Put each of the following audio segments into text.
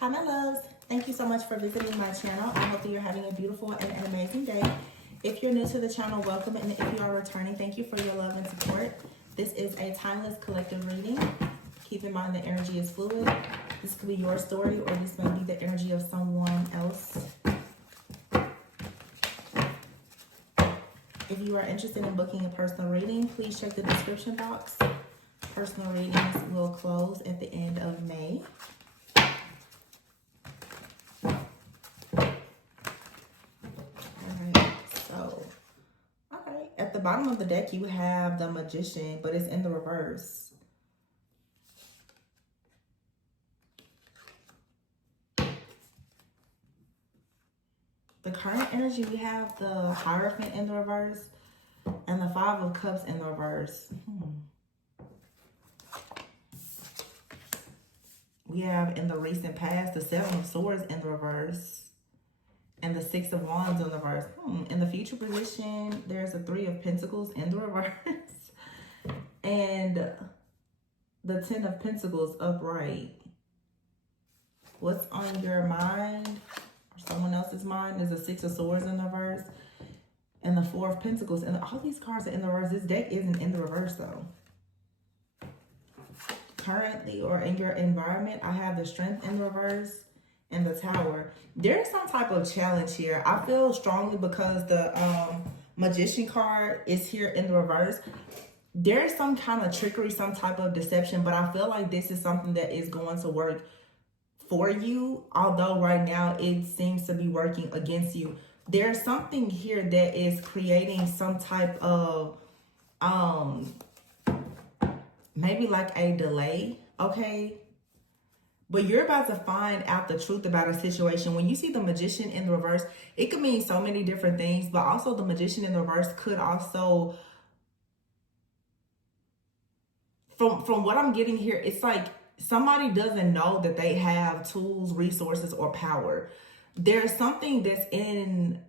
Hi my loves, thank you so much for visiting my channel. I hope that you're having a beautiful and an amazing day. If you're new to the channel, welcome, and if you are returning, thank you for your love and support. This is a timeless collective reading. Keep in mind the energy is fluid. This could be your story or this may be the energy of someone else. If you are interested in booking a personal reading, please check the description box. Personal readings will close at the end of May. At the bottom of the deck, you have the Magician, but it's in the reverse. The current energy, we have the Hierophant in the reverse and the Five of Cups in the reverse. We have in the recent past the Seven of Swords in the reverse. And the Six of Wands in the reverse. In the future position, there's a Three of Pentacles in the reverse. And the Ten of Pentacles upright. What's on your mind or someone else's mind is a Six of Swords in the reverse. And the Four of Pentacles. And all these cards are in the reverse. This deck isn't in the reverse though. Currently or in your environment, I have the Strength in the reverse. And the Tower. There's some type of challenge here. I feel strongly because the Magician card is here in the reverse. There's some kind of trickery, some type of deception, but I feel like this is something that is going to work for you, although right now it seems to be working against you. There's something here that is creating some type of maybe like a delay, okay? But you're about to find out the truth about a situation. When you see the Magician in the reverse, it could mean so many different things. But also the Magician in the reverse could also, from what I'm getting here, it's like somebody doesn't know that they have tools, resources, or power. There's something that's in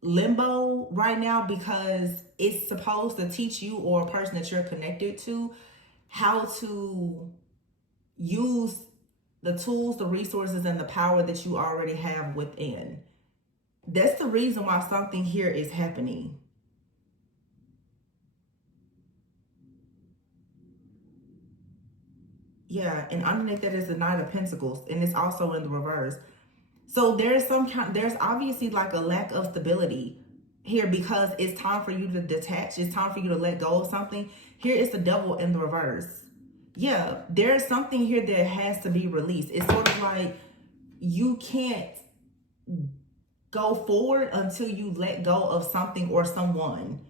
limbo right now because it's supposed to teach you or a person that you're connected to how to use the tools, the resources, and the power that you already have within. That's the reason why something here is happening. Yeah, and underneath that is the Knight of Pentacles, and it's also in the reverse. So there's obviously like a lack of stability here because it's time for you to detach. It's time for you to let go of something. Here is the Devil in the reverse. Yeah, there's something here that has to be released. It's sort of like you can't go forward until you let go of something or someone.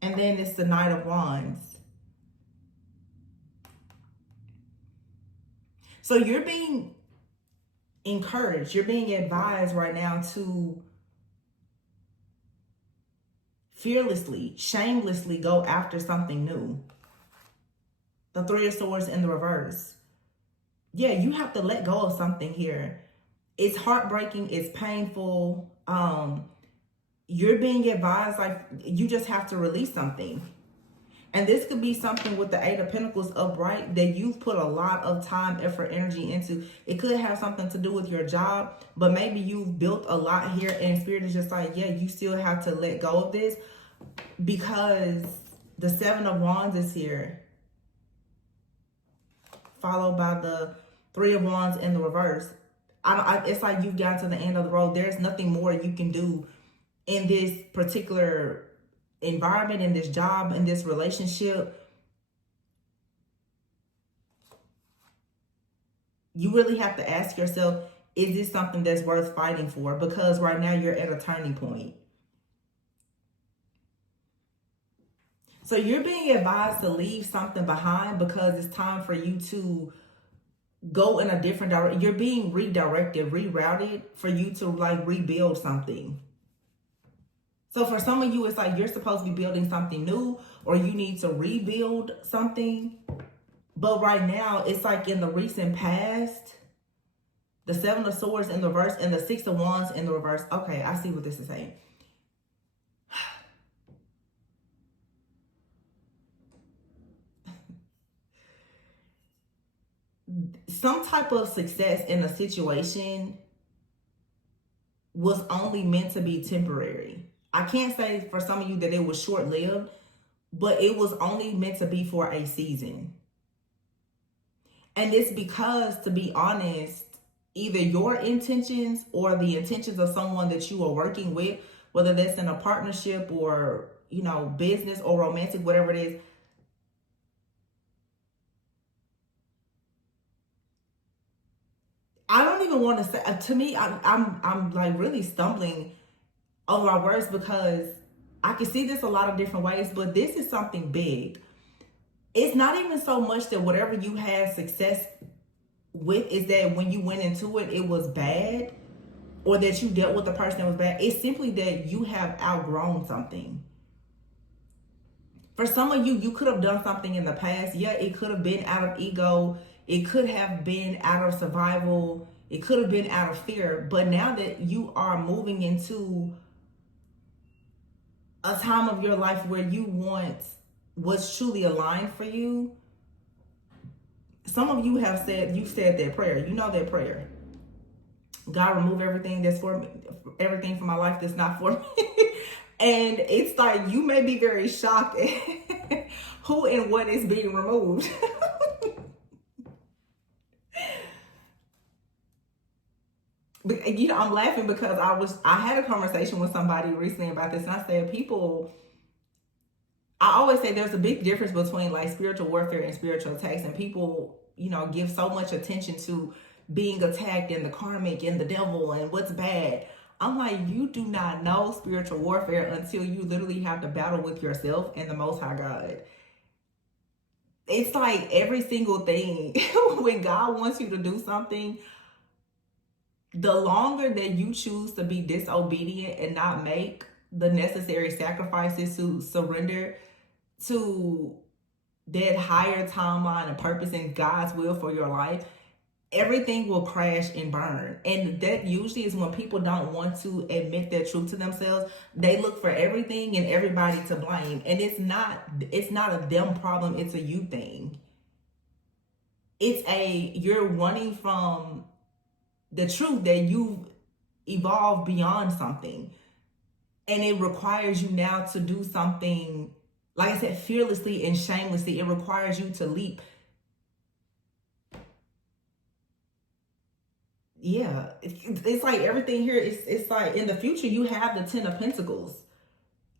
And then it's the Knight of Wands. So you're being encouraged. You're being advised right now to fearlessly, shamelessly go after something new. The Three of Swords in the reverse. Yeah, you have to let go of something here. It's heartbreaking. It's painful. You're being advised like you just have to release something. And this could be something with the Eight of Pentacles upright that you've put a lot of time, effort, energy into. It could have something to do with your job, but maybe you've built a lot here and Spirit is just like, yeah, you still have to let go of this because the Seven of Wands is here. Followed by the Three of Wands in the reverse. It's like you've got to the end of the road. There's nothing more you can do in this particular environment, in this job, in this relationship. You really have to ask yourself, is this something that's worth fighting for? Because right now you're at a turning point. So you're being advised to leave something behind because it's time for you to go in a different direction. You're being redirected, rerouted for you to like rebuild something. So for some of you, it's like you're supposed to be building something new or you need to rebuild something. But right now, it's like in the recent past, the Seven of Swords in the reverse and the Six of Wands in the reverse. Okay, I see what this is saying. some type of success in a situation was only meant to be temporary. I can't say for some of you that it was short-lived, but it was only meant to be for a season. And it's because, to be honest, either your intentions or the intentions of someone that you are working with, whether that's in a partnership or, you know, business or romantic, whatever it is, I don't even want to say, to me, I'm like really stumbling over my words because I can see this a lot of different ways, but this is something big. It's not even so much that whatever you had success with is that when you went into it, it was bad, or that you dealt with the person that was bad. It's simply that you have outgrown something. For some of you, you could have done something in the past. Yeah, it could have been out of ego. It could have been out of survival. It could have been out of fear. But now that you are moving into a time of your life where you want what's truly aligned for you, some of you have said, you said that prayer. You know that prayer. God, remove everything that's for me, everything from my life that's not for me. And it's like, you may be very shocked at who and what is being removed. But, you know, I'm laughing because I had a conversation with somebody recently about this, and I said, I always say there's a big difference between like spiritual warfare and spiritual attacks, and people, you know, give so much attention to being attacked and the karmic and the devil and what's bad. I'm like, you do not know spiritual warfare until you literally have to battle with yourself and the Most High God. It's like every single thing, when God wants you to do something, the longer that you choose to be disobedient and not make the necessary sacrifices to surrender to that higher timeline and purpose and God's will for your life, everything will crash and burn. And that usually is when people don't want to admit their truth to themselves. They look for everything and everybody to blame. And it's not a them problem, it's a you thing. You're running from the truth that you've evolved beyond something. And it requires you now to do something, like I said, fearlessly and shamelessly. It requires you to leap. Yeah, it's like everything here, it's like in the future, you have the 10 of Pentacles.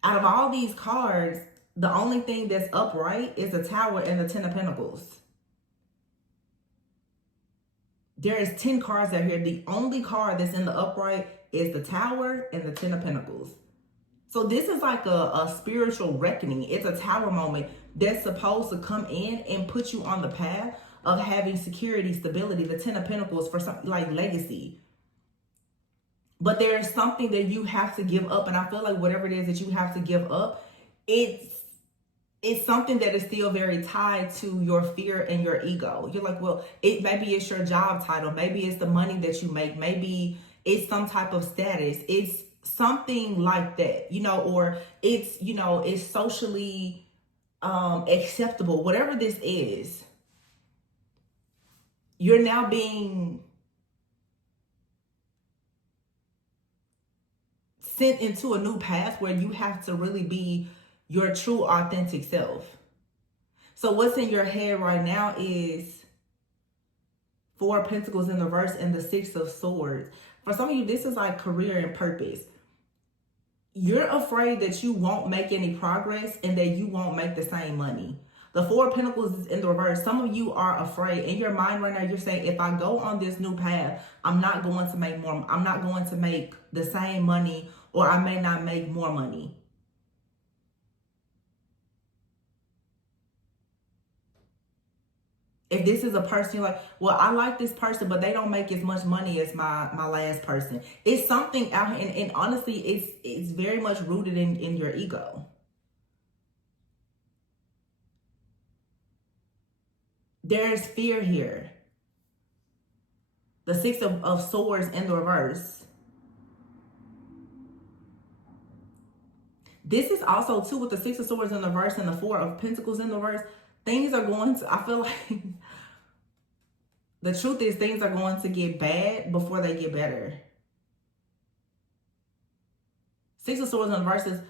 Out of all these cards, the only thing that's upright is the Tower and the 10 of Pentacles. There is 10 cards out here. The only card that's in the upright is the Tower and the 10 of Pentacles. So this is like a spiritual reckoning. It's a Tower moment that's supposed to come in and put you on the path of having security, stability. The 10 of Pentacles for something like legacy. But there's something that you have to give up. And I feel like whatever it is that you have to give up, it's something that is still very tied to your fear and your ego. You're like, well, maybe it's your job title. Maybe it's the money that you make. Maybe it's some type of status. It's something like that, you know, or it's, you know, it's socially acceptable. Whatever this is, you're now being sent into a new path where you have to really be your true authentic self. So what's in your head right now is 4 of Pentacles in the reverse and the 6 of Swords. For some of you, this is like career and purpose. You're afraid that you won't make any progress and that you won't make the same money. The 4 of Pentacles is in the reverse. Some of you are afraid. In your mind right now, you're saying, if I go on this new path, I'm not going to make more. I'm not going to make the same money, or I may not make more money. If this is a person, you're like, well, I like this person, but they don't make as much money as my last person. It's something out here, and honestly, it's very much rooted in your ego. There's fear here. The 6 of Swords in the reverse. This is also, too, with the 6 of Swords in the reverse and the 4 of Pentacles in the reverse. Things are going to, I feel like, The truth is things are going to get bad before they get better. Six of Swords in reverse is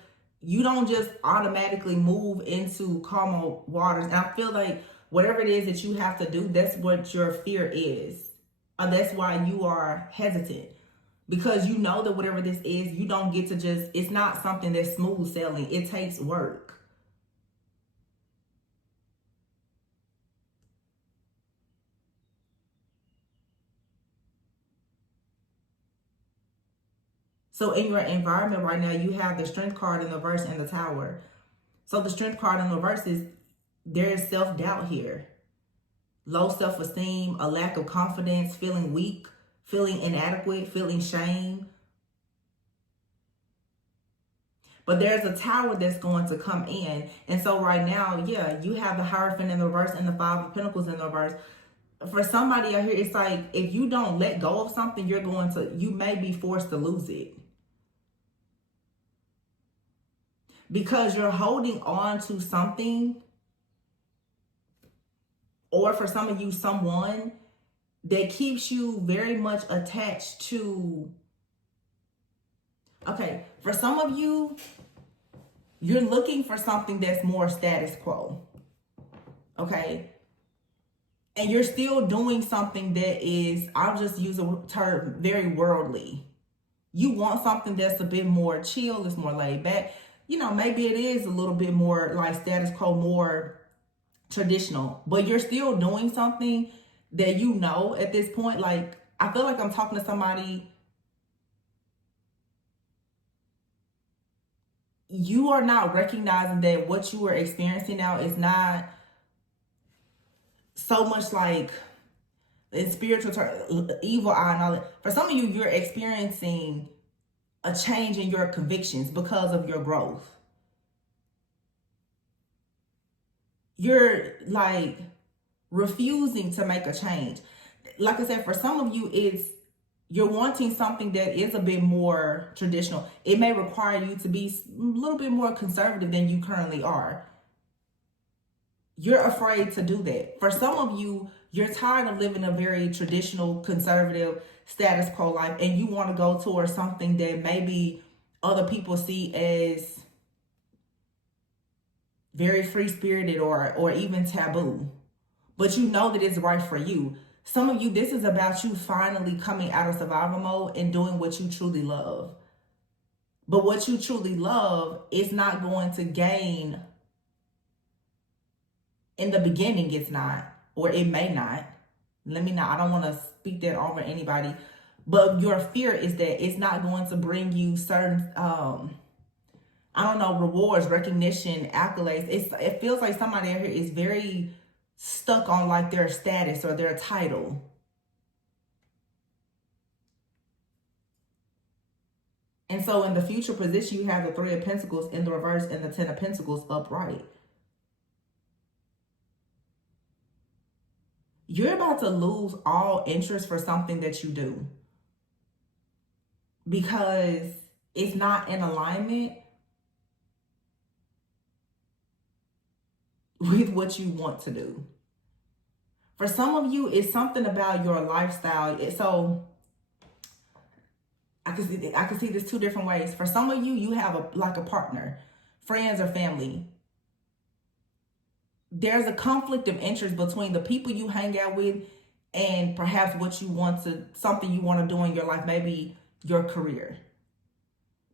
you don't just automatically move into calmer waters. And I feel like whatever it is that you have to do, that's what your fear is. That's why you are hesitant. Because you know that whatever this is, you don't get to just, it's not something that's smooth sailing. It takes work. So in your environment right now, you have the Strength card in the reverse and the Tower. So the Strength card in the reverse is there is self-doubt here. Low self-esteem, a lack of confidence, feeling weak, feeling inadequate, feeling shame. But there's a Tower that's going to come in. And so right now, yeah, you have the Hierophant in the reverse and the Five of Pentacles in the reverse. For somebody out here, it's like if you don't let go of something, you may be forced to lose it. Because you're holding on to something, or for some of you, someone that keeps you very much attached to. Okay, for some of you, you're looking for something that's more status quo. Okay? And you're still doing something that is, I'll just use a term, very worldly. You want something that's a bit more chill, it's more laid back. You know, maybe it is a little bit more like status quo, more traditional, but you're still doing something that you know at this point. Like, I feel like I'm talking to somebody. You are not recognizing that what you are experiencing now is not so much like in spiritual terms, evil eye and all that. For some of you, you're experiencing a change in your convictions because of your growth. You're like refusing to make a change. Like I said, for some of you, you're wanting something that is a bit more traditional. It may require you to be a little bit more conservative than you currently are. You're afraid to do that. For some of you, you're tired of living a very traditional, conservative, status quo life, and you want to go towards something that maybe other people see as very free-spirited or even taboo. But you know that it's right for you. Some of you, this is about you finally coming out of survival mode and doing what you truly love. But what you truly love is not going to gain. In the beginning, it's not, or it may not. I don't want to speak that over anybody. But your fear is that it's not going to bring you certain, rewards, recognition, accolades. It feels like somebody out here is very stuck on like their status or their title. And so in the future position, you have the Three of Pentacles in the reverse and the Ten of Pentacles upright. You're about to lose all interest for something that you do because it's not in alignment with what you want to do. For some of you, it's something about your lifestyle. So I can see this two different ways. For some of you, you have a partner, friends or family. There's a conflict of interest between the people you hang out with and perhaps something you want to do in your life, maybe your career.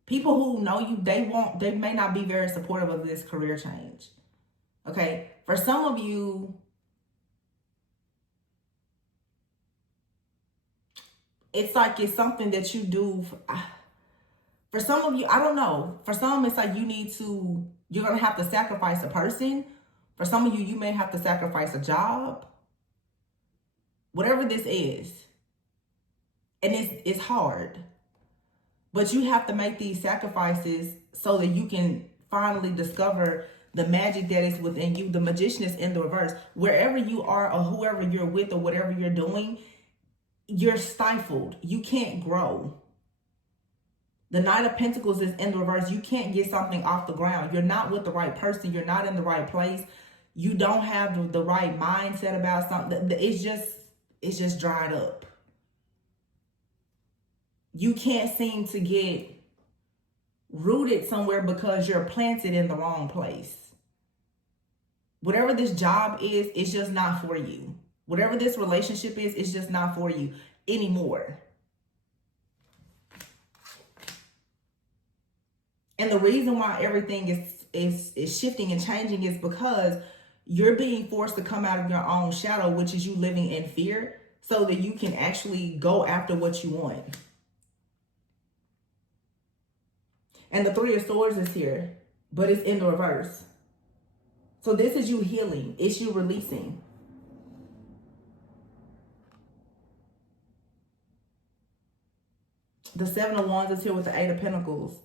People who know you, they may not be very supportive of this career change. Okay. For some of you, it's like it's something that you do. For some of you, I don't know. For some, it's like you're going to have to sacrifice a person. For some of you, you may have to sacrifice a job. Whatever this is. And it's hard. But you have to make these sacrifices so that you can finally discover the magic that is within you. The magician is in the reverse. Wherever you are or whoever you're with or whatever you're doing, you're stifled. You can't grow. The Knight of Pentacles is in the reverse. You can't get something off the ground. You're not with the right person. You're not in the right place. You don't have the right mindset about something. It's just, It's just dried up. You can't seem to get rooted somewhere because you're planted in the wrong place. Whatever this job is, it's just not for you. Whatever this relationship is, it's just not for you anymore. And the reason why everything is shifting and changing is because you're being forced to come out of your own shadow, which is you living in fear, so that you can actually go after what you want. And the Three of Swords is here, but it's in the reverse. So this is you healing. It's you releasing. The Seven of Wands is here with the Eight of Pentacles.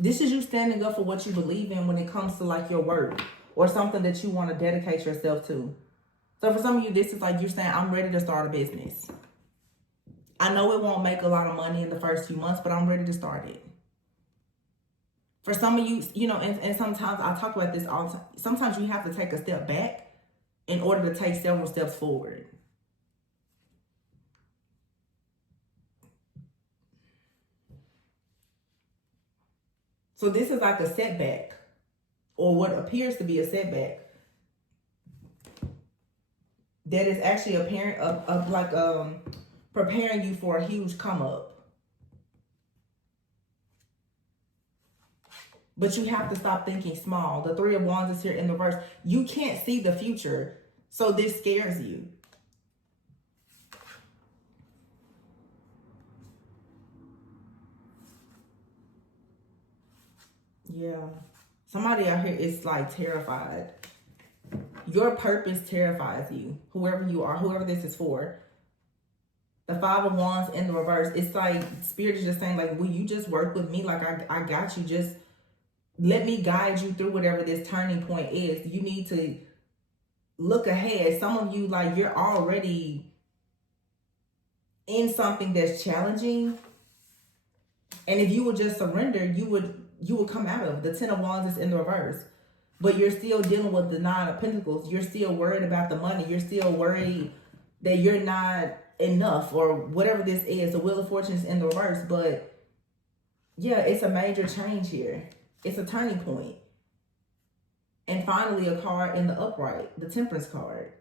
This is you standing up for what you believe in when it comes to like your work or something that you want to dedicate yourself to. So for some of you, this is like you're saying, I'm ready to start a business. I know it won't make a lot of money in the first few months, but I'm ready to start it. For some of you, you know, and sometimes I talk about this all the time. Sometimes you have to take a step back in order to take several steps forward. So this is like a setback, or what appears to be a setback, that is actually a parent of like preparing you for a huge come up. But you have to stop thinking small. The Three of Wands is here in the reverse. You can't see the future, so this scares you. Yeah. Somebody out here is like terrified. Your purpose terrifies you. Whoever you are, whoever this is for. The Five of Wands in the reverse. It's like Spirit is just saying, like, will you just work with me? Like, I got you. Just let me guide you through whatever this turning point is. You need to look ahead. Some of you, like, you're already in something that's challenging. And if you would just surrender, you would come out of. The Ten of Wands is in the reverse. But you're still dealing with the Nine of Pentacles. You're still worried about the money. You're still worried that you're not enough or whatever this is. The Wheel of Fortune is in the reverse. But yeah, it's a major change here. It's a turning point. And finally, a card in the upright, the Temperance card.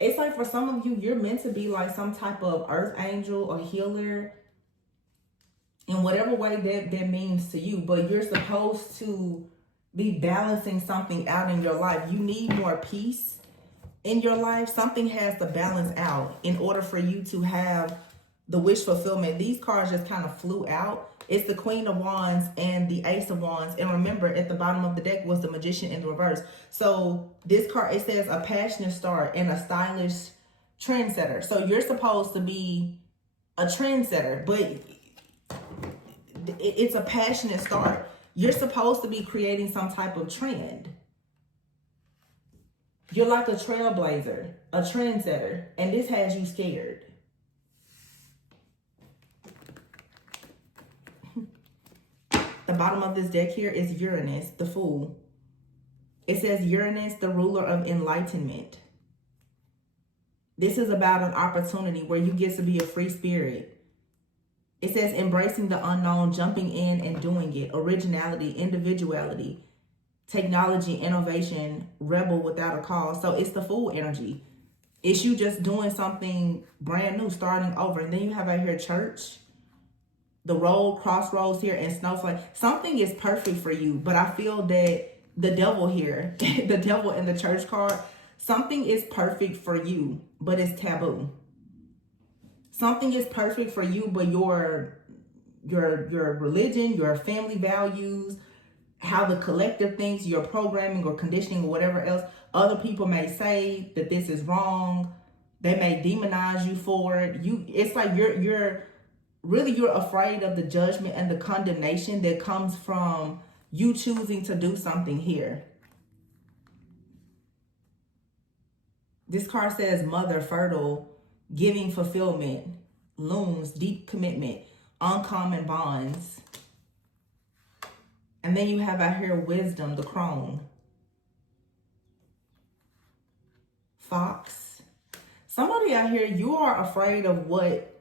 It's like for some of you, you're meant to be like some type of earth angel or healer in whatever way that means to you. But you're supposed to be balancing something out in your life. You need more peace in your life. Something has to balance out in order for you to have the wish fulfillment. These cards just kind of flew out. It's the Queen of Wands and the Ace of Wands. And remember, at the bottom of the deck was the Magician in the reverse. So this card, it says a passionate start and a stylish trendsetter. So you're supposed to be a trendsetter, but it's a passionate start. You're supposed to be creating some type of trend. You're like a trailblazer, a trendsetter, and this has you scared. The bottom of this deck here is Uranus, the Fool. It says Uranus, the ruler of enlightenment. This is about an opportunity where you get to be a free spirit. It says embracing the unknown, jumping in and doing it. Originality, individuality, technology, innovation, rebel without a cause. So it's the Fool energy. It's you just doing something brand new, starting over. And then you have out here church, the road, crossroads here, and snowflake. Something is perfect for you, but I feel that the devil here, the devil in the church card, something is perfect for you, but it's taboo. Something is perfect for you, but your religion, your family values, how the collective thinks, your programming or conditioning or whatever else, other people may say that this is wrong. They may demonize you for it. It's like you're afraid of the judgment and the condemnation that comes from you choosing to do something here. This card says mother, fertile, giving fulfillment, looms, deep commitment, uncommon bonds. And then you have out here wisdom, the crone. Fox. Somebody out here, you are afraid of what,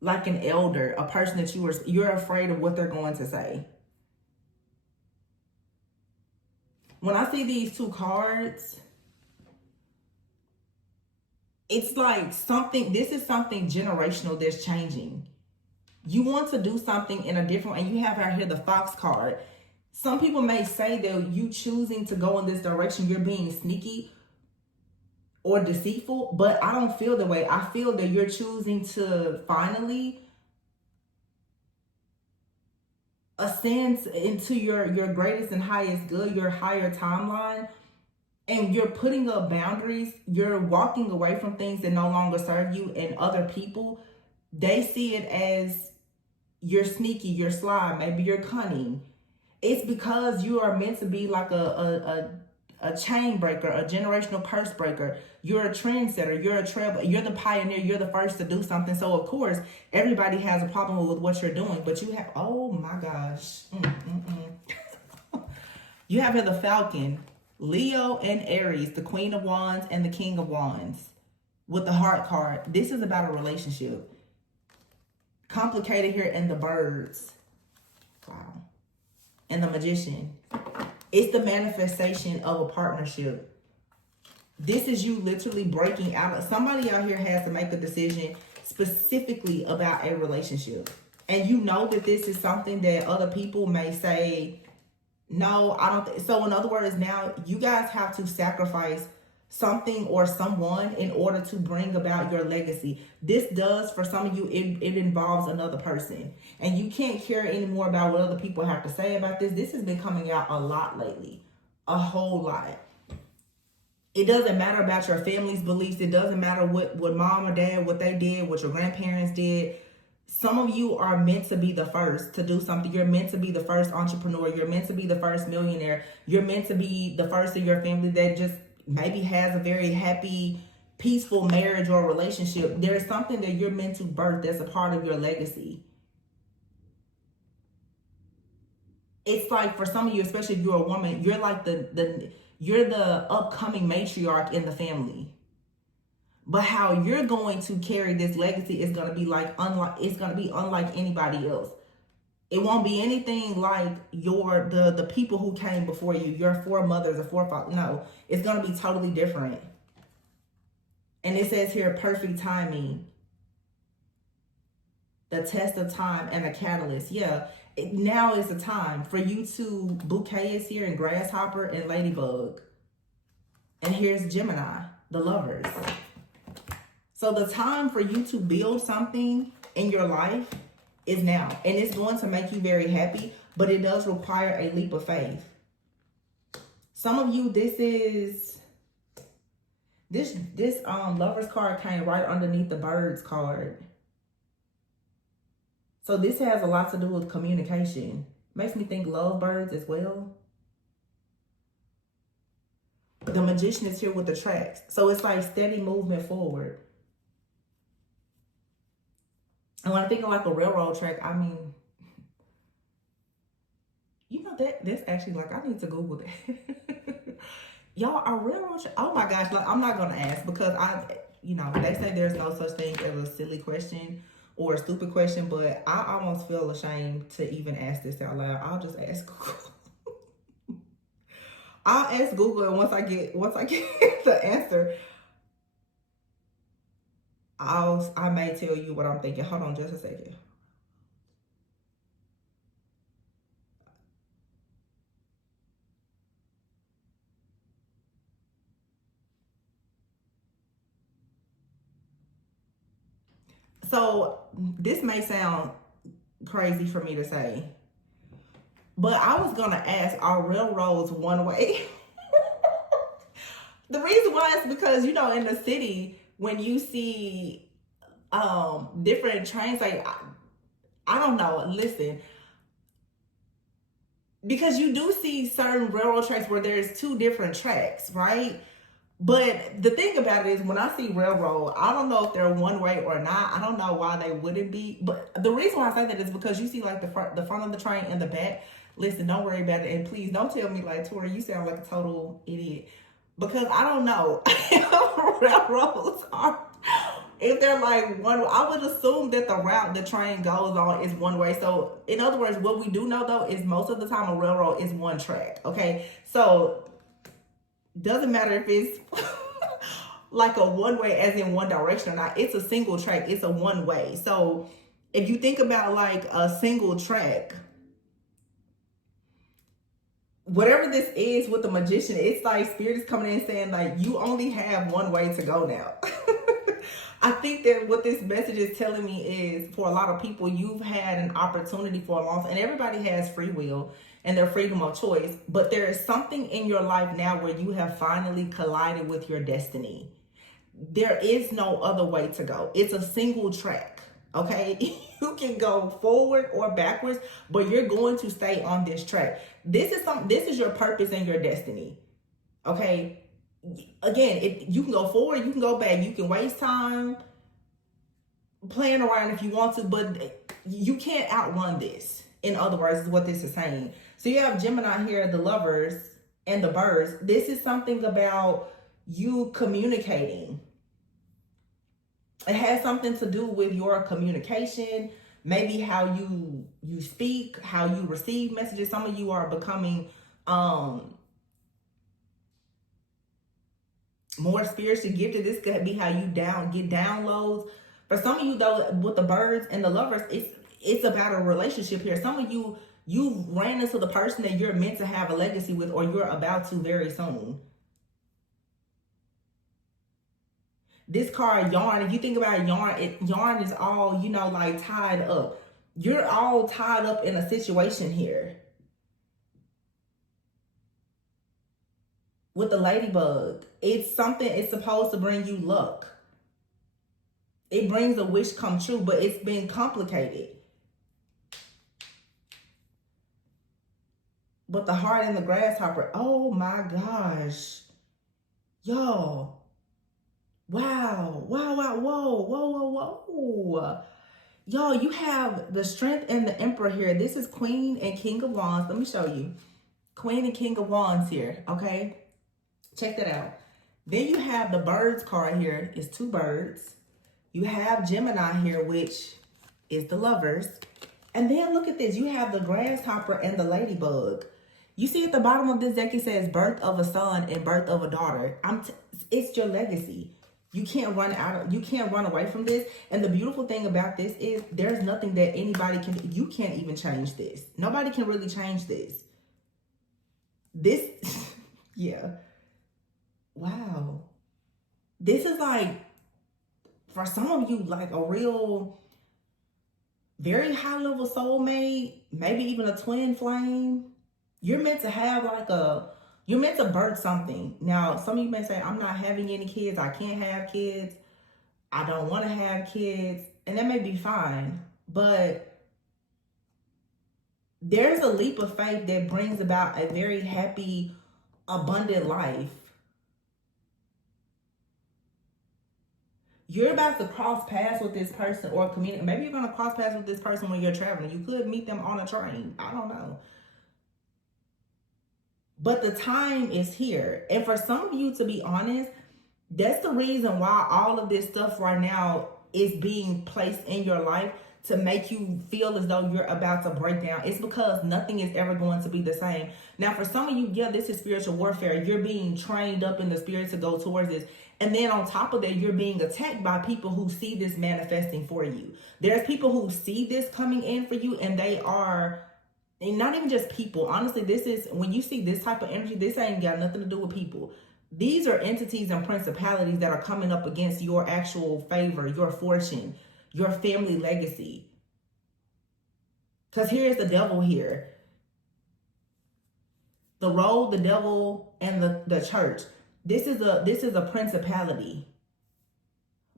like an elder, a person that you're afraid of what they're going to say. When I see these two cards, it's like this is something generational that's changing. You want to do something in a different, and you have out here the Fox card. Some people may say that you choosing to go in this direction, you're being sneaky or deceitful, but I don't feel the way. I feel that you're choosing to finally ascend into your greatest and highest good, your higher timeline, and you're putting up boundaries. You're walking away from things that no longer serve you, and other people, they see it as you're sneaky, you're sly, maybe you're cunning. It's because you are meant to be like a chain breaker, a generational curse breaker. You're a trendsetter, you're a trailblazer, you're the pioneer, you're the first to do something. So of course, everybody has a problem with what you're doing, but you have, oh my gosh. You have here the Falcon, Leo and Aries, the Queen of Wands and the King of Wands with the Heart card. This is about a relationship. Complicated here in the Birds. Wow. And the Magician. It's the manifestation of a partnership. This is you literally breaking out. Somebody out here has to make a decision specifically about a relationship. And you know that this is something that other people may say, no, I don't. So in other words, now you guys have to sacrifice something or someone in order to bring about your legacy. This does, for some of you, it involves another person. And you can't care anymore about what other people have to say about this. This has been coming out a lot lately. A whole lot. It doesn't matter about your family's beliefs. It doesn't matter what mom or dad, what they did, what your grandparents did. Some of you are meant to be the first to do something. You're meant to be the first entrepreneur. You're meant to be the first millionaire. You're meant to be the first in your family that just maybe has a very happy, peaceful marriage or relationship. There's something that you're meant to birth that's a part of your legacy. It's like for some of you, especially if you're a woman, you're like you're the upcoming matriarch in the family. But how you're going to carry this legacy is going to be unlike anybody else. It won't be anything like the people who came before you, your foremothers or forefathers. No, it's going to be totally different. And it says here, perfect timing, the test of time, and a catalyst. Yeah, now is the time for you to, Bouquet is here, and Grasshopper and Ladybug. And here's Gemini, the Lovers. So the time for you to build something in your life is now. And it's going to make you very happy, but it does require a leap of faith. Some of you, this Lovers card came right underneath the Birds card. So this has a lot to do with communication. Makes me think lovebirds as well. The Magician is here with the tracks. So it's like steady movement forward. And when I think of like a railroad track, I mean, you know, that's actually like, I need to Google that. Y'all, are railroad track? Oh my gosh, like, I'm not going to ask because they say there's no such thing as a silly question or a stupid question, but I almost feel ashamed to even ask this out loud. I'll just ask Google. I'll ask Google, and once I get the answer, I may tell you what I'm thinking. Hold on just a second. So this may sound crazy for me to say, but I was going to ask, are railroads one way? The reason why is because, in the city, when you see different trains, like, I don't know, listen, because you do see certain railroad tracks where there's two different tracks, right? But the thing about it is, when I see railroad, I don't know if they're one way or not. I don't know why they wouldn't be. But the reason why I say that is because you see like the front of the train and the back. Listen, don't worry about it. And please don't tell me like, Tori, you sound like a total idiot. Because I don't know. Railroads are, if they're like one, I would assume that the route the train goes on is one way. So in other words, what we do know though is most of the time a railroad is one track. Okay. So doesn't matter if it's like a one way as in one direction or not. It's a single track. It's a one way. So if you think about like a single track, whatever this is with the magician, it's like spirit is coming in saying like you only have one way to go now. I think that what this message is telling me is for a lot of people, you've had an opportunity for a long time, and everybody has free will and their freedom of choice, but there is something in your life now where you have finally collided with your destiny. There is no other way to go. It's a single track, okay? You can go forward or backwards, but you're going to stay on this track. This is your purpose and your destiny, okay? Again, you can go forward, you can go back, you can waste time playing around if you want to, but you can't outrun this. In other words, is what this is saying. So you have Gemini here, the Lovers and the Birds. This is something about you communicating. It has something to do with your communication, maybe how you speak, how you receive messages. Some of you are becoming more spiritually gifted. This could be how you get downloads. For some of you though, with the Birds and the Lovers, it's about a relationship here. Some of you ran into the person that you're meant to have a legacy with, or you're about to very soon. This card, yarn, if you think about yarn is all, like tied up. You're all tied up in a situation here. With the ladybug, it's supposed to bring you luck. It brings a wish come true, but it's been complicated. But the heart and the grasshopper, oh my gosh. Y'all. Wow. Whoa. Y'all, you have the Strength and the Emperor here. This is Queen and King of Wands. Let me show you. Queen and King of Wands here, okay? Check that out. Then you have the Birds card here. It's two birds. You have Gemini here, which is the Lovers. And then look at this. You have the grasshopper and the ladybug. You see at the bottom of this deck, it says birth of a son and birth of a daughter. It's your legacy. You can't run away from this. And the beautiful thing about this is there's nothing that anybody can, you can't even change this. Nobody can really change this. This, yeah. Wow. This is like, for some of you, like a real, very high level soulmate, maybe even a twin flame. You're meant to have you're meant to birth something. Now, some of you may say, I'm not having any kids. I can't have kids. I don't want to have kids. And that may be fine. But there's a leap of faith that brings about a very happy, abundant life. You're about to cross paths with this person or communicate. Maybe you're going to cross paths with this person when you're traveling. You could meet them on a train. I don't know. But the time is here. And for some of you, to be honest, that's the reason why all of this stuff right now is being placed in your life to make you feel as though you're about to break down. It's because nothing is ever going to be the same. Now, for some of you, yeah, this is spiritual warfare. You're being trained up in the spirit to go towards this. And then on top of that, you're being attacked by people who see this manifesting for you. There's people who see this coming in for you, and they are... And not even just people. Honestly, this is, when you see this type of energy, this ain't got nothing to do with people. These are entities and principalities that are coming up against your actual favor, your fortune, your family legacy. Because here's the devil here. The road, the devil, and the church. This is a principality.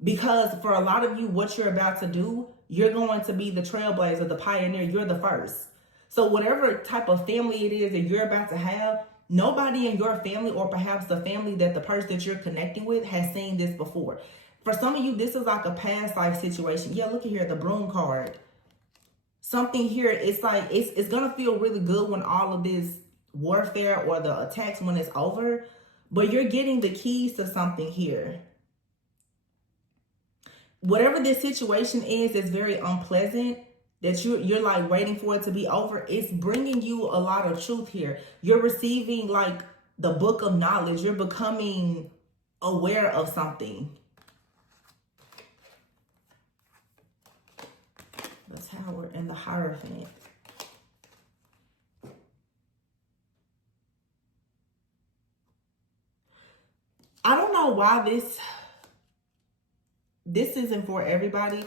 Because for a lot of you, what you're about to do, you're going to be the trailblazer, the pioneer. You're the first. So whatever type of family it is that you're about to have, Nobody in your family, or perhaps the family that the person that you're connecting with, has seen this before. For some of you, this is like a past life situation. Yeah, look at here, the broom card. Something here, it's like, it's going to feel really good when all of this warfare or the attacks, when it's over. But you're getting the keys to something here. Whatever this situation is, it's very unpleasant, that you're like waiting for it to be over. It's bringing you a lot of truth here. You're receiving like the book of knowledge. You're becoming aware of something. The Tower and the Hierophant. I don't know why this isn't for everybody,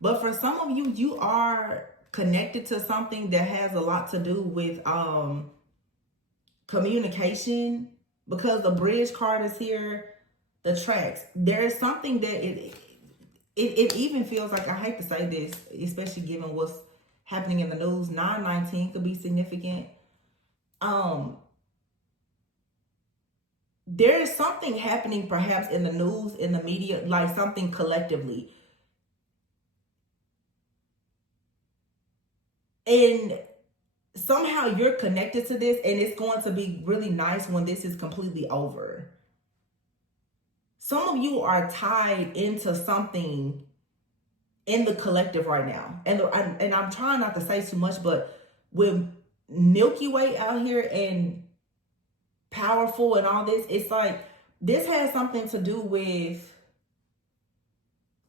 but for some of you, you are connected to something that has a lot to do with communication, because the bridge card is here, the tracks. There is something that it even feels like, I hate to say this, especially given what's happening in the news, 9/19 could be significant. There is something happening perhaps in the news, in the media, like something collectively. And somehow you're connected to this, and it's going to be really nice when this is completely over. Some of you are tied into something in the collective right now. And I'm trying not to say too much, but with Milky Way out here and powerful and all this, it's like this has something to do with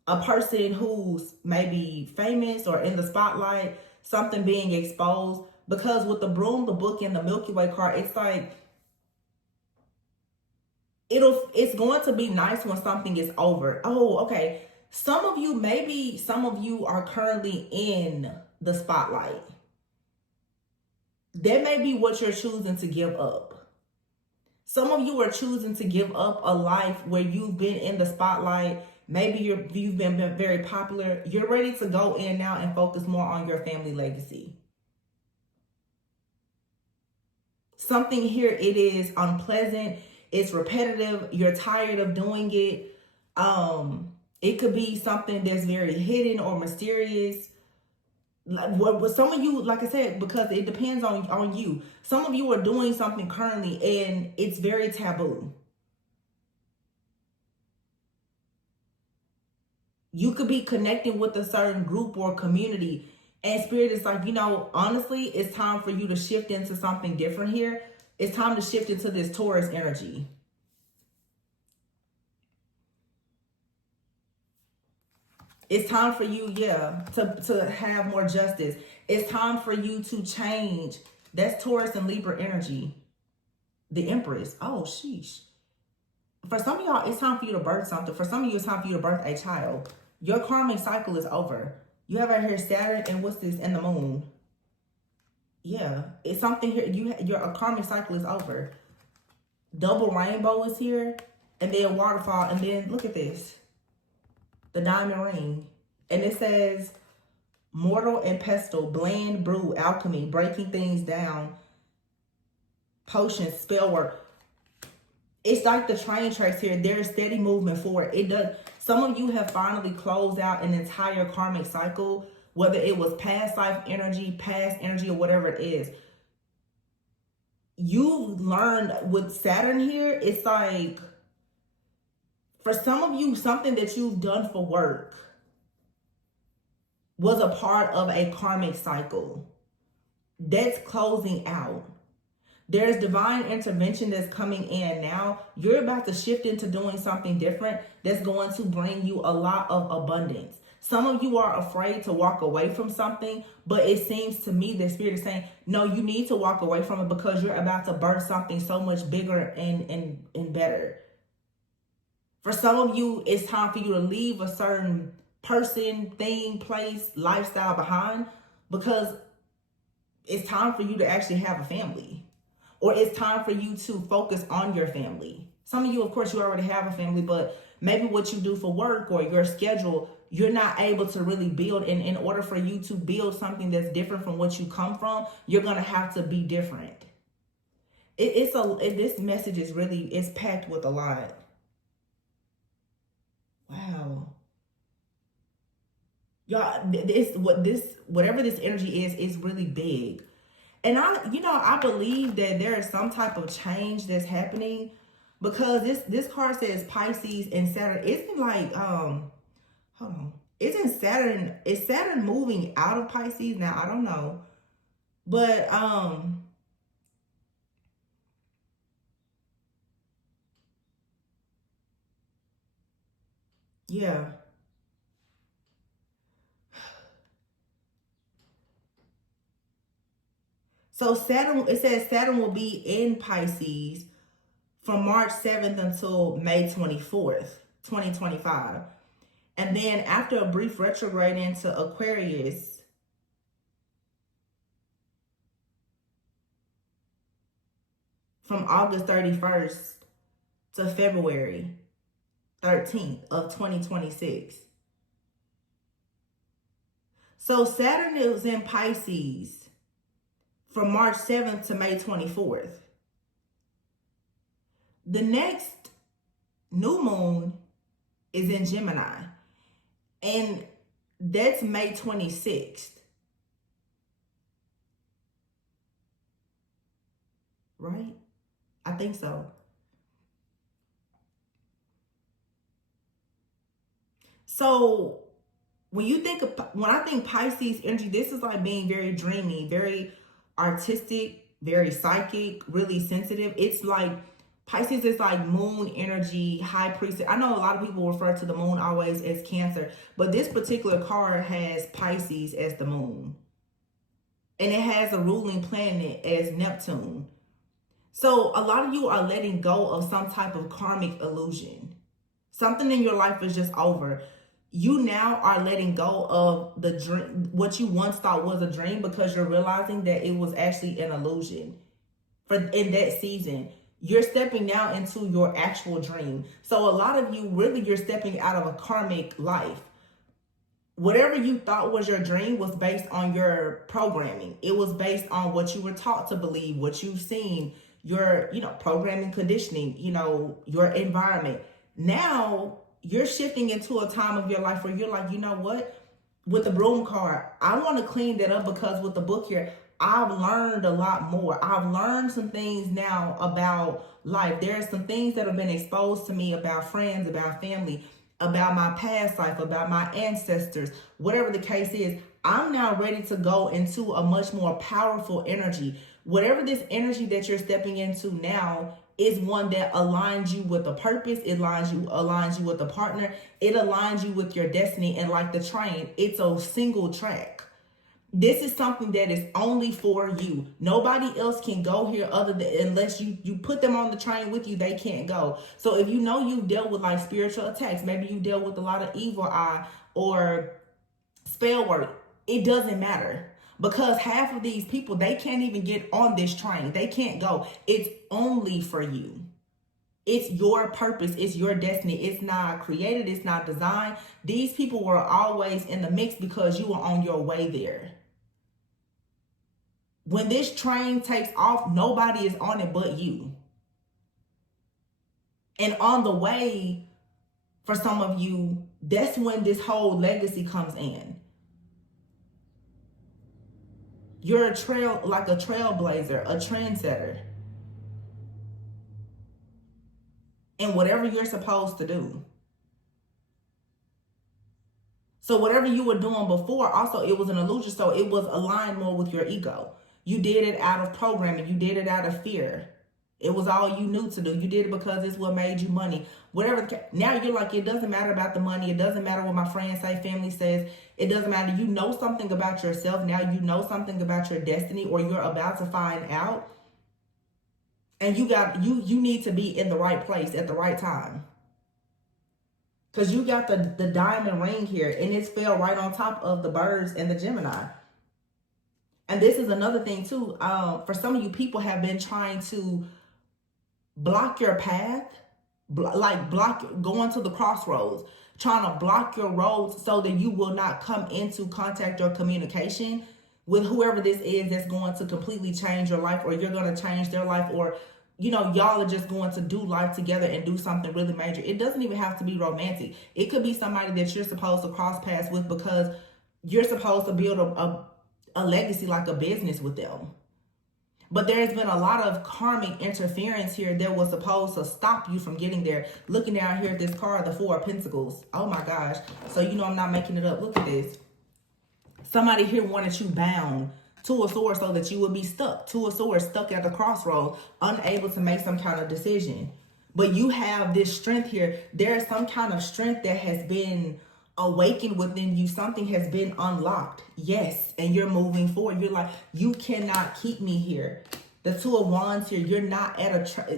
a person who's maybe famous or in the spotlight, something being exposed. Because with the broom, the book, and the Milky Way card, it's like it's going to be nice when something is over. Oh, okay. Some of you are currently in the spotlight. That may be what you're choosing to give up. Some of you are choosing to give up a life where you've been in the spotlight. Maybe you've been very popular. You're ready to go in now and focus more on your family legacy. Something here, it is unpleasant. It's repetitive. You're tired of doing it. It could be something that's very hidden or mysterious. What some of you, like I said, because it depends on you. Some of you are doing something currently and it's very taboo. You could be connecting with a certain group or community, and Spirit is like, honestly, it's time for you to shift into something different here. It's time to shift into this Taurus energy. It's time for you, to have more justice. It's time for you to change. That's Taurus and Libra energy. The Empress. Oh, sheesh. For some of y'all, it's time for you to birth something. For some of you, it's time for you to birth a child. Your karmic cycle is over. You have out here Saturn and what's this? And the moon. Yeah, it's something here. Your karmic cycle is over. Double rainbow is here. And then waterfall. And then look at this. The diamond ring. And it says mortal and pestle, blend, brew, alchemy, breaking things down, potions, spell work. It's like the train tracks here. There's steady movement forward. It does. Some of you have finally closed out an entire karmic cycle, whether it was past life energy, past energy, or whatever it is. You learned with Saturn here, it's like, for some of you, something that you've done for work was a part of a karmic cycle. That's closing out. There's divine intervention that's coming in now. You're about to shift into doing something different that's going to bring you a lot of abundance. Some of you are afraid to walk away from something, but it seems to me that Spirit is saying, no, you need to walk away from it because you're about to birth something so much bigger and better. For some of you, it's time for you to leave a certain person, thing, place, lifestyle behind, because it's time for you to actually have a family. Or it's time for you to focus on your family. Some of you, of course, you already have a family, but maybe what you do for work or your schedule, you're not able to really build. And in order for you to build something that's different from what you come from, you're going to have to be different. This message is really, it's packed with a lot. Wow. Y'all, whatever this energy is really big. And I believe that there is some type of change that's happening, because this card says Pisces and Saturn. Isn't like hold on. Isn't Saturn, is Saturn moving out of Pisces now? I don't know. But yeah. So Saturn, it says Saturn will be in Pisces from March 7th until May 24th, 2025. And then after a brief retrograde into Aquarius, from August 31st to February 13th of 2026. So Saturn is in Pisces from March 7th to May 24th. The next new moon is in Gemini, and that's May 26th. Right? I think so. So when I think Pisces energy, this is like being very dreamy, very artistic, very psychic, really sensitive. It's like Pisces is like moon energy, high priestess. I know a lot of people refer to the moon always as Cancer, but this particular card has Pisces as the moon. And it has a ruling planet as Neptune. So a lot of you are letting go of some type of karmic illusion. Something in your life is just over. You now are letting go of the dream, what you once thought was a dream, because you're realizing that it was actually an illusion. In that season, you're stepping now into your actual dream. So a lot of you, really, you're stepping out of a karmic life. Whatever you thought was your dream was based on your programming. It was based on what you were taught to believe, what you've seen, your, programming, conditioning, your environment. Now you're shifting into a time of your life where you're like, you know what? With the broom card, I want to clean that up, because with the book here, I've learned a lot more. I've learned some things now about life. There are some things that have been exposed to me about friends, about family, about my past life, about my ancestors, whatever the case is. I'm now ready to go into a much more powerful energy. Whatever this energy that you're stepping into now is one that aligns you with a purpose. It aligns you with a partner. It aligns you with your destiny. And like the train, it's a single track. This is something that is only for you. Nobody else can go here unless you put them on the train with you, they can't go. So if you've dealt with like spiritual attacks, maybe you dealt with a lot of evil eye or spell work, it doesn't matter. Because half of these people, they can't even get on this train. They can't go. It's only for you. It's your purpose. It's your destiny. It's not created. It's not designed. These people were always in the mix because you were on your way there. When this train takes off, nobody is on it but you. And on the way, for some of you, that's when this whole legacy comes in. You're a trailblazer, a trendsetter. And whatever you're supposed to do. So whatever you were doing before, also it was an illusion. So it was aligned more with your ego. You did it out of programming. You did it out of fear. It was all you knew to do. You did it because it's what made you money. Now you're like, it doesn't matter about the money. It doesn't matter what my friends say, family says. It doesn't matter. You know something about yourself. Now you know something about your destiny, or you're about to find out. And you need to be in the right place at the right time. Because you got the diamond ring here, and it fell right on top of the birds and the Gemini. And this is another thing too. For some of you, people have been trying to block your path, going to the crossroads, trying to block your roads so that you will not come into contact or communication with whoever this is that's going to completely change your life, or you're going to change their life, or you know, y'all are just going to do life together and do something really major. It doesn't even have to be romantic. It could be somebody that you're supposed to cross paths with because you're supposed to build a legacy, like a business with them. But there's been a lot of karmic interference here that was supposed to stop you from getting there. Looking down here at this card, the Four of Pentacles. Oh my gosh. So you know I'm not making it up. Look at this. Somebody here wanted you bound to a sword so that you would be stuck to a sword, stuck at the crossroads, unable to make some kind of decision. But you have this strength here. There is some kind of strength that has been awakened within you. Something has been unlocked. Yes. And you're moving forward. You're like, you cannot keep me here. The Two of Wands here, you're not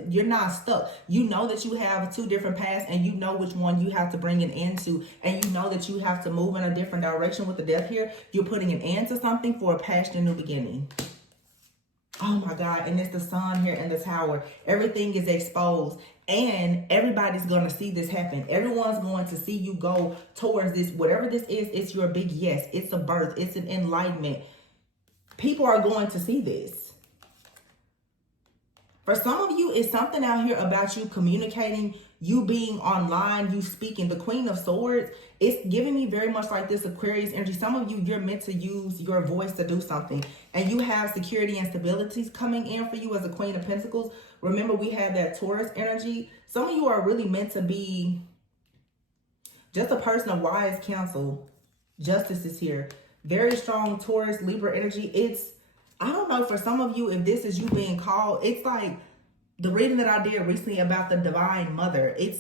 you're not stuck. You know that you have two different paths, and you know which one you have to bring an end to, and you know that you have to move in a different direction. With the Death here, you're putting an end to something for a passionate new beginning. Oh my God. And it's the Sun here in the Tower. Everything is exposed, and everybody's going to see this happen. Everyone's going to see you go towards this. Whatever this is, it's your big yes. It's a birth. It's an enlightenment. People are going to see this. For some of you, it's something out here about you communicating, you being online, you speaking. The Queen of Swords, it's giving me very much like this Aquarius energy. Some of you, you're meant to use your voice to do something. And you have security and stability coming in for you as a Queen of Pentacles. Remember, we have that Taurus energy. Some of you are really meant to be just a person of wise counsel. Justice is here. Very strong Taurus, Libra energy. I don't know, for some of you, if this is you being called, it's like the reading that I did recently about the Divine Mother. It's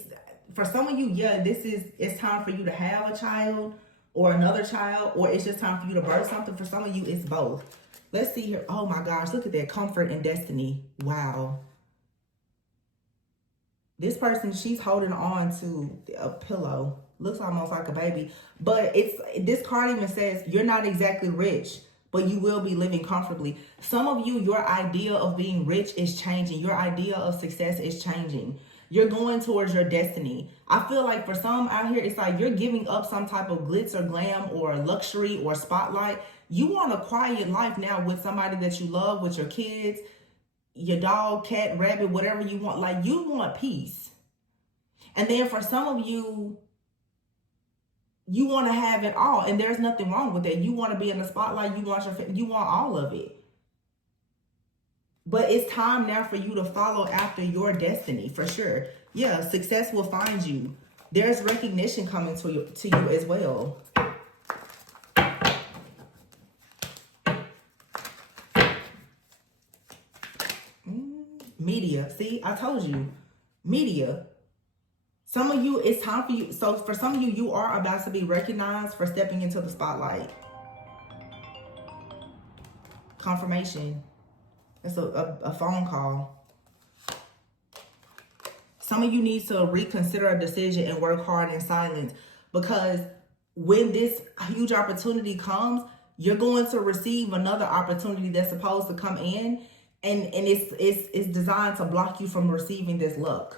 for some of you, yeah, it's time for you to have a child or another child, or it's just time for you to birth something. For some of you, it's both. Let's see here. Oh my gosh, look at that, comfort and destiny. Wow. This person, she's holding on to a pillow. Looks almost like a baby. But this card even says you're not exactly rich, but you will be living comfortably. Some of you, your idea of being rich is changing. Your idea of success is changing. You're going towards your destiny. I feel like for some out here, it's like you're giving up some type of glitz or glam or luxury or spotlight. You want a quiet life now with somebody that you love, with your kids, your dog, cat, rabbit, whatever you want. Like, you want peace. And then for some of you, you want to have it all, and there's nothing wrong with that. You want to be in the spotlight. You want all of it. But it's time now for you to follow after your destiny, for sure. Yeah, success will find you. There's recognition coming to you as well. Media. See, I told you. Media. Some of you, it's time for you. So for some of you, you are about to be recognized for stepping into the spotlight. Confirmation. It's a phone call. Some of you need to reconsider a decision and work hard in silence, because when this huge opportunity comes, you're going to receive another opportunity that's supposed to come in, and it's designed to block you from receiving this luck.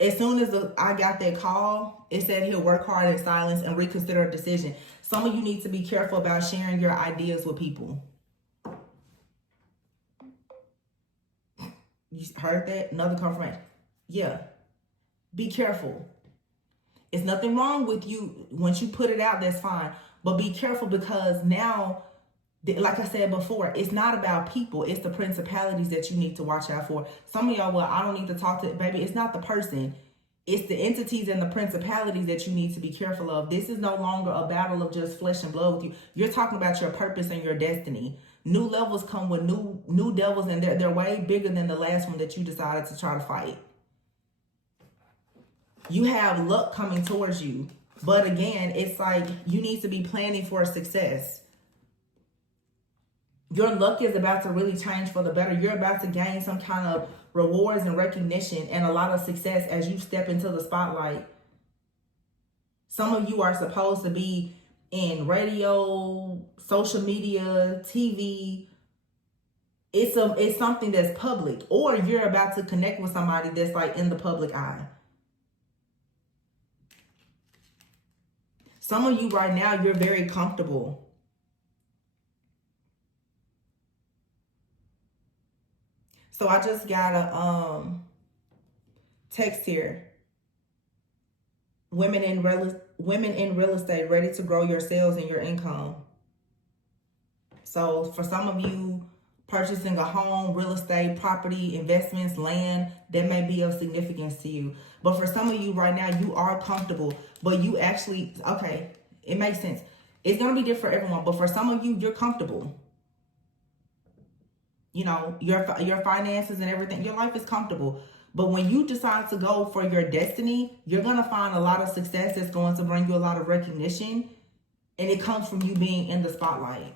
As soon as I got that call, it said he'll work hard in silence and reconsider a decision. Some of you need to be careful about sharing your ideas with people. You heard that? Another confirmation. Yeah. Be careful. It's nothing wrong with you. Once you put it out, that's fine. But be careful, because now, like I said before, it's not about people. It's the principalities that you need to watch out for. Some of y'all, well, I don't need to talk to, baby. It's not the person. It's the entities and the principalities that you need to be careful of. This is no longer a battle of just flesh and blood with you. You're talking about your purpose and your destiny. New levels come with new devils, and they're way bigger than the last one that you decided to try to fight. You have luck coming towards you. But again, it's like you need to be planning for success. Your luck is about to really change for the better. You're about to gain some kind of rewards and recognition and a lot of success as you step into the spotlight. Some of you are supposed to be in radio, social media, TV. It's something that's public, or you're about to connect with somebody that's like in the public eye. Some of you right now, you're very comfortable. So I just got a text here. Women in real estate, ready to grow your sales and your income. So for some of you, purchasing a home, real estate, property, investments, land, that may be of significance to you. But for some of you right now, you are comfortable, but you actually, okay, it makes sense. It's going to be different for everyone, but for some of you, you're comfortable. You know, your finances and everything, your life is comfortable. But when you decide to go for your destiny, you're going to find a lot of success that's going to bring you a lot of recognition. And it comes from you being in the spotlight.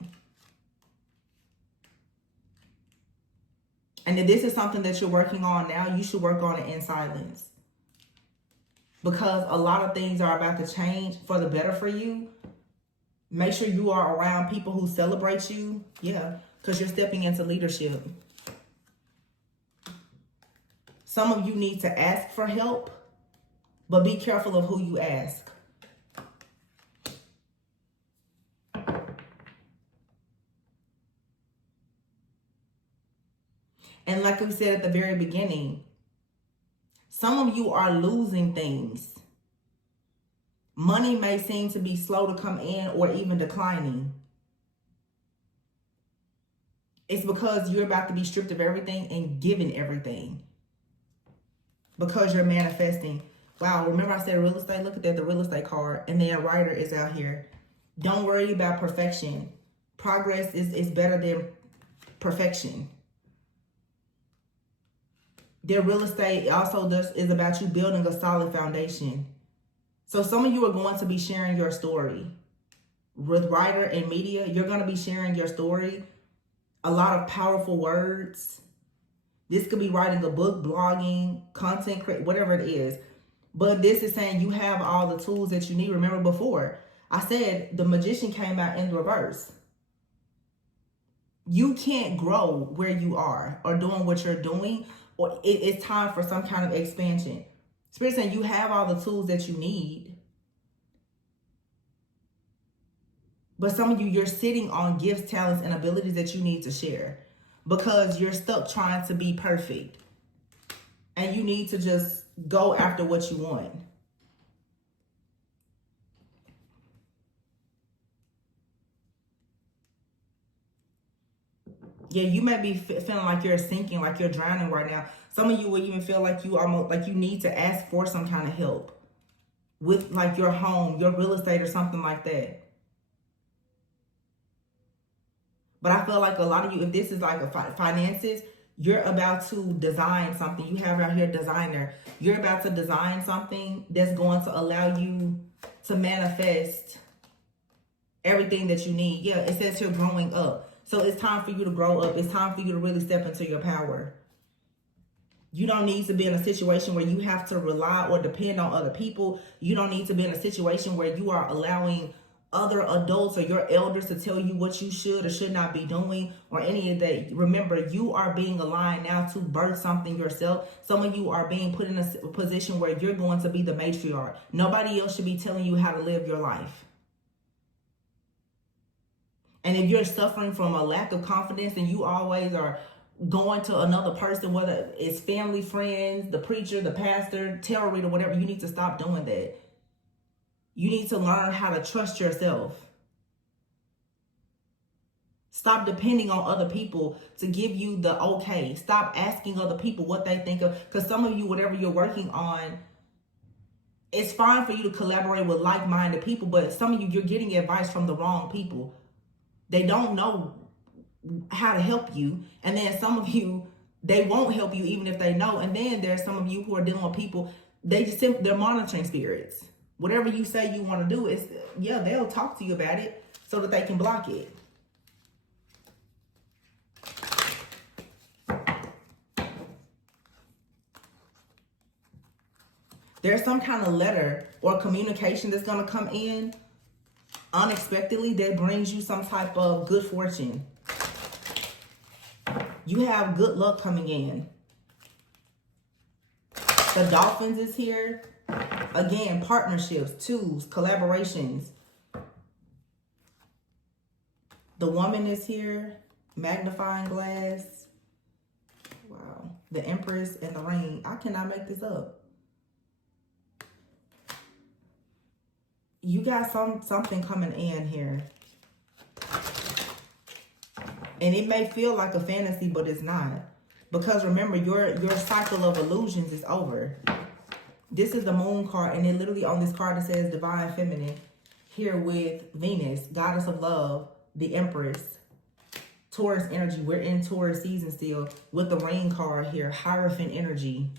And if this is something that you're working on now, you should work on it in silence. Because a lot of things are about to change for the better for you. Make sure you are around people who celebrate you. Yeah, because you're stepping into leadership. Some of you need to ask for help, but be careful of who you ask. And like we said at the very beginning, some of you are losing things. Money may seem to be slow to come in or even declining. It's because you're about to be stripped of everything and given everything. Because you're manifesting. Wow, remember I said real estate? Look at that, the real estate card. And then a writer is out here. Don't worry about perfection. Progress is better than perfection. Their real estate also is about you building a solid foundation. So some of you are going to be sharing your story. With writer and media, you're going to be sharing your story. A lot of powerful words. This could be writing a book, blogging, content, whatever it is. But this is saying you have all the tools that you need. Remember before, I said the magician came out in reverse. You can't grow where you are or doing what you're doing, or it's time for some kind of expansion. Spirit saying you have all the tools that you need. But some of you, you're sitting on gifts, talents, and abilities that you need to share. Because you're stuck trying to be perfect. And you need to just go after what you want. Yeah, you may be feeling like you're sinking, like you're drowning right now. Some of you will even feel like you almost like you need to ask for some kind of help. With like your home, your real estate or something like that. But I feel like a lot of you, if this is like a finances, you're about to design something. You have out here designer. You're about to design something that's going to allow you to manifest everything that you need. Yeah, it says here growing up. So it's time for you to grow up. It's time for you to really step into your power. You don't need to be in a situation where you have to rely or depend on other people. You don't need to be in a situation where you are allowing other adults or your elders to tell you what you should or should not be doing or any of that. Remember, you are being aligned now to birth something yourself. Some of you are being put in a position where you're going to be the matriarch. Nobody else should be telling you how to live your life. And if you're suffering from a lack of confidence and you always are going to another person, whether it's family, friends, the preacher, the pastor, tarot reader, whatever, you need to stop doing that. You need to learn how to trust yourself. Stop depending on other people to give you the okay. Stop asking other people what they think of. Because some of you, whatever you're working on, it's fine for you to collaborate with like-minded people, but some of you, you're getting advice from the wrong people. They don't know how to help you. And then some of you, they won't help you even if they know. And then there's some of you who are dealing with people, they're monitoring spirits. Whatever you say you want to do is, yeah, they'll talk to you about it so that they can block it. There's some kind of letter or communication that's going to come in unexpectedly that brings you some type of good fortune. You have good luck coming in. The Dolphins is here. Again, partnerships, tools, collaborations. The Woman is here. Magnifying glass. Wow. The Empress and the Ring. I cannot make this up. You got something coming in here. And it may feel like a fantasy, but it's not. Because remember, your cycle of illusions is over. This is the Moon card, and it literally on this card it says Divine Feminine. Here with Venus, Goddess of Love, the Empress, Taurus energy. We're in Taurus season still with the Ring card here, Hierophant energy.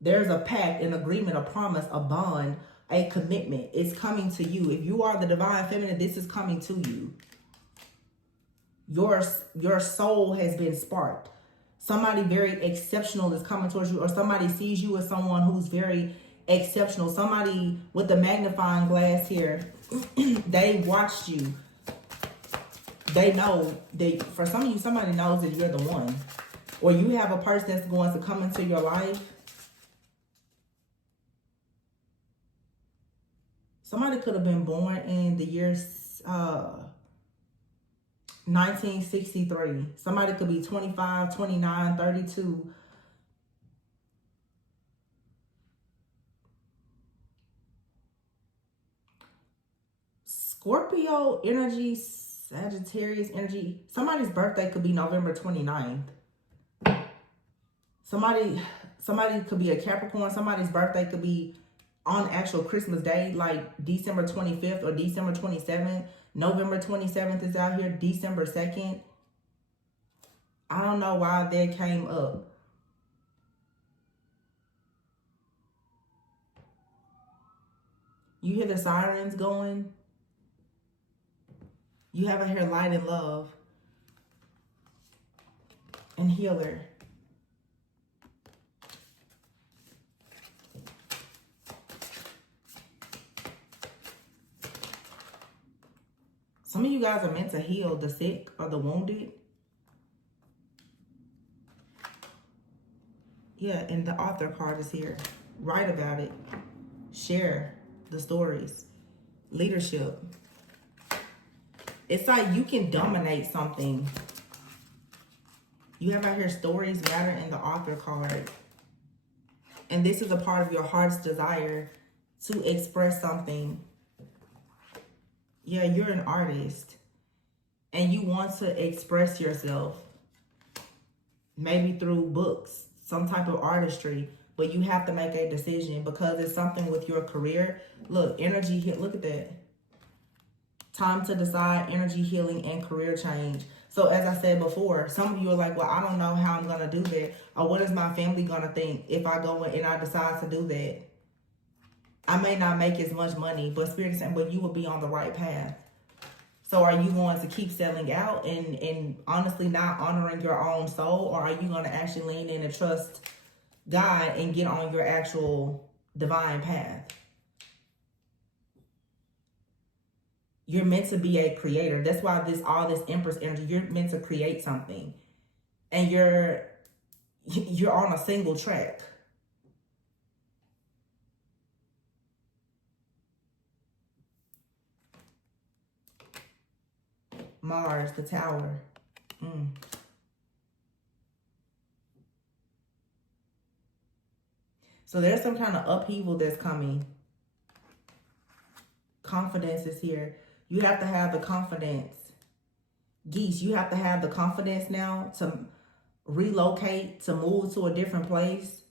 There's a pact, an agreement, a promise, a bond, a commitment. It's coming to you. If you are the Divine Feminine, this is coming to you. Your soul has been sparked. Somebody very exceptional is coming towards you, or somebody sees you as someone who's very exceptional. Somebody with the magnifying glass here, they watched you. They know that for some of you, somebody knows that you're the one. Or you have a person that's going to come into your life. Somebody could have been born in the year 1963. Somebody could be 25, 29, 32. Scorpio energy, Sagittarius energy. Somebody's birthday could be November 29th. Somebody could be a Capricorn. Somebody's birthday could be on actual Christmas Day, like December 25th or December 27th. November 27th is out here, December 2nd. I don't know why that came up. You hear the sirens going? You have out here light and love and healer. Some of you guys are meant to heal the sick or the wounded. Yeah, and the author card is here. Write about it. Share the stories. Leadership. It's like you can dominate something. You have out here stories matter in the author card. And this is a part of your heart's desire to express something. Yeah, you're an artist and you want to express yourself, maybe through books, some type of artistry, but you have to make a decision because it's something with your career. Look, energy hit. Look at that. Time to decide, energy healing and career change. So as I said before, some of you are like, well, I don't know how I'm going to do that. Or what is my family going to think if I go and I decide to do that? I may not make as much money, but Spirit is saying, but you will be on the right path. So are you going to keep selling out and honestly not honoring your own soul? Or are you going to actually lean in and trust God and get on your actual divine path? You're meant to be a creator. That's why all this Empress energy, you're meant to create something. And you're on a single track. Mars, the Tower. So there's some kind of upheaval that's coming. Confidence is here. You have to have the confidence. Geese, you have to have the confidence now to relocate, to move to a different place,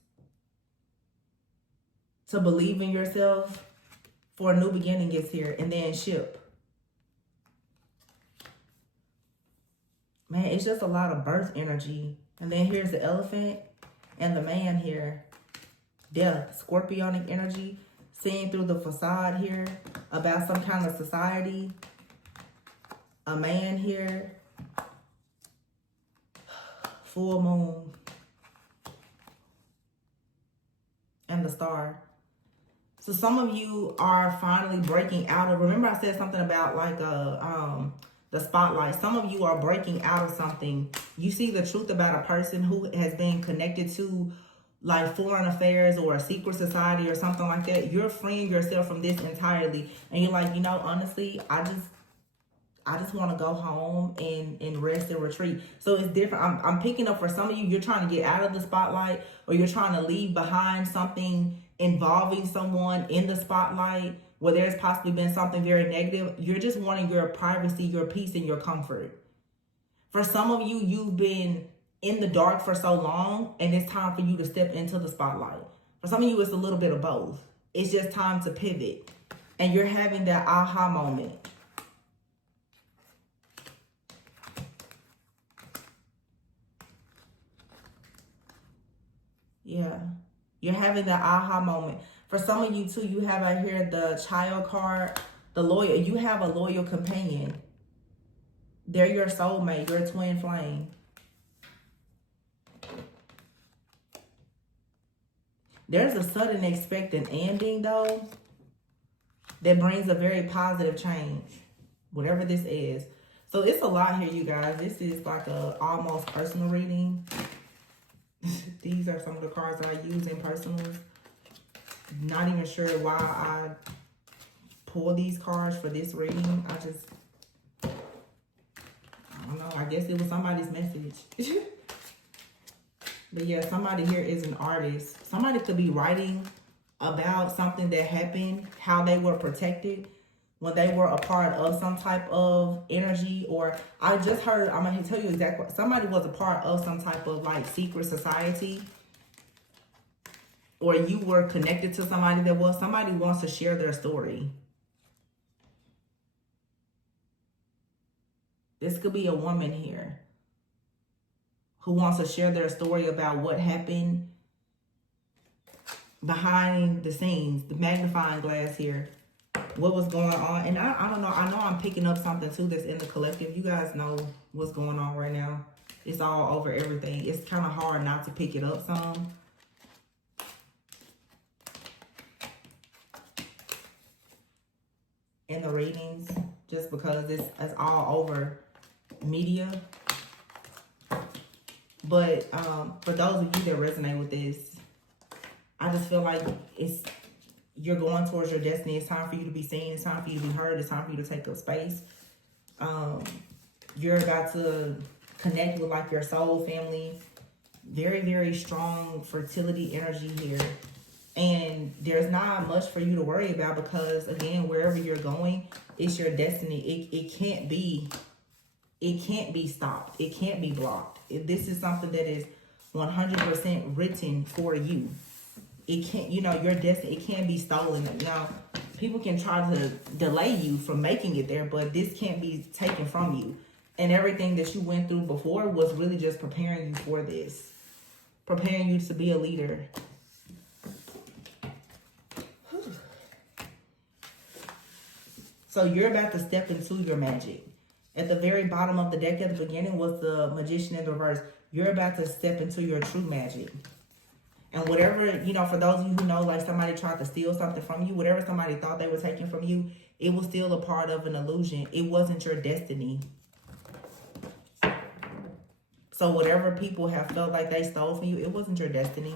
to believe in yourself, for a new beginning is here. And then Ship. Man, it's just a lot of birth energy. And then here's the Elephant and the Man here. Death, Scorpionic energy, seeing through the facade here about some kind of society. A man here. Full moon. And the Star. So some of you are finally breaking out of, remember I said something about like the spotlight. Some of you are breaking out of something. You see the truth about a person who has been connected to like foreign affairs or a secret society or something like that. You're freeing yourself from this entirely. And you're like, you know, honestly, I just want to go home and rest and retreat. So it's different. I'm picking up for some of you, you're trying to get out of the spotlight, or you're trying to leave behind something involving someone in the spotlight where there's possibly been something very negative. You're just wanting your privacy, your peace, and your comfort. For some of you, you've been in the dark for so long, and it's time for you to step into the spotlight. For some of you, it's a little bit of both. It's just time to pivot. And you're having that aha moment. Yeah. You're having that aha moment. For some of you, too, you have out here the child card, the loyal. You have a loyal companion. They're your soulmate, your twin flame. There's a sudden expected ending, though, that brings a very positive change, whatever this is. So it's a lot here, you guys. This is like a almost personal reading. These are some of the cards that I use in personals. Not even sure why I pull these cards for this reading. I don't know. I guess it was somebody's message. But yeah, somebody here is an artist. Somebody could be writing about something that happened, how they were protected when they were a part of some type of energy. Or I just heard, I'm going to tell you exactly, somebody was a part of some type of like secret society. Or you were connected to somebody that was, somebody wants to share their story. This could be a woman here who wants to share their story about what happened behind the scenes, the magnifying glass here, what was going on. And I don't know, I know I'm picking up something too that's in the collective. You guys know what's going on right now. It's all over everything. It's kind of hard not to pick it up some. In the readings, just because it's all over media. But for those of you that resonate with this, I just feel like you're going towards your destiny. It's time for you to be seen. It's time for you to be heard. It's time for you to take up space. You're about to connect with like your soul family. Very, very strong fertility energy here. And there's not much for you to worry about because, again, wherever you're going, it's your destiny. It can't be stopped. It can't be blocked. This is something that is 100% written for you. It can't, your destiny, it can't be stolen. Now, people can try to delay you from making it there, but this can't be taken from you. And everything that you went through before was really just preparing you for this. Preparing you to be a leader. So you're about to step into your magic. At the very bottom of the deck at the beginning was the Magician in reverse. You're about to step into your true magic. And whatever, for those of you who know, like somebody tried to steal something from you, whatever somebody thought they were taking from you, it was still a part of an illusion. It wasn't your destiny. So whatever people have felt like they stole from you, it wasn't your destiny.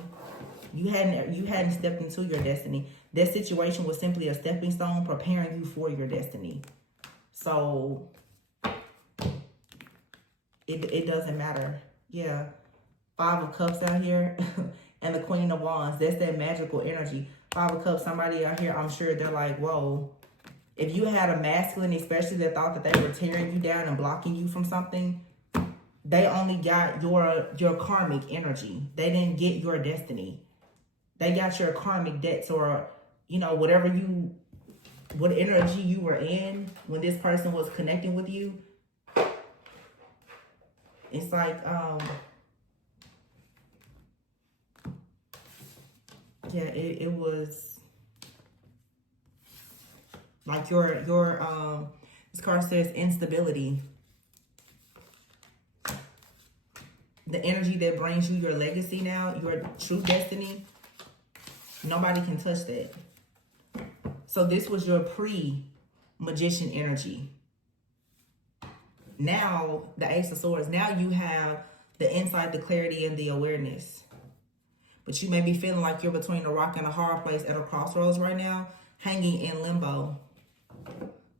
You hadn't stepped into your destiny. That situation was simply a stepping stone preparing you for your destiny. So it doesn't matter. Yeah. 5 of Cups out here and the Queen of Wands. That's that magical energy. 5 of Cups, somebody out here, I'm sure they're like, whoa. If you had a masculine, especially that thought that they were tearing you down and blocking you from something, they only got your karmic energy. They didn't get your destiny. They got your karmic debts or, what energy you were in when this person was connecting with you. It's like, yeah, it was like this card says instability. The energy that brings you your legacy now, your true destiny, nobody can touch that. So this was your pre-magician energy. Now, the Ace of Swords, now you have the insight, the clarity, and the awareness. But you may be feeling like you're between a rock and a hard place at a crossroads right now, hanging in limbo.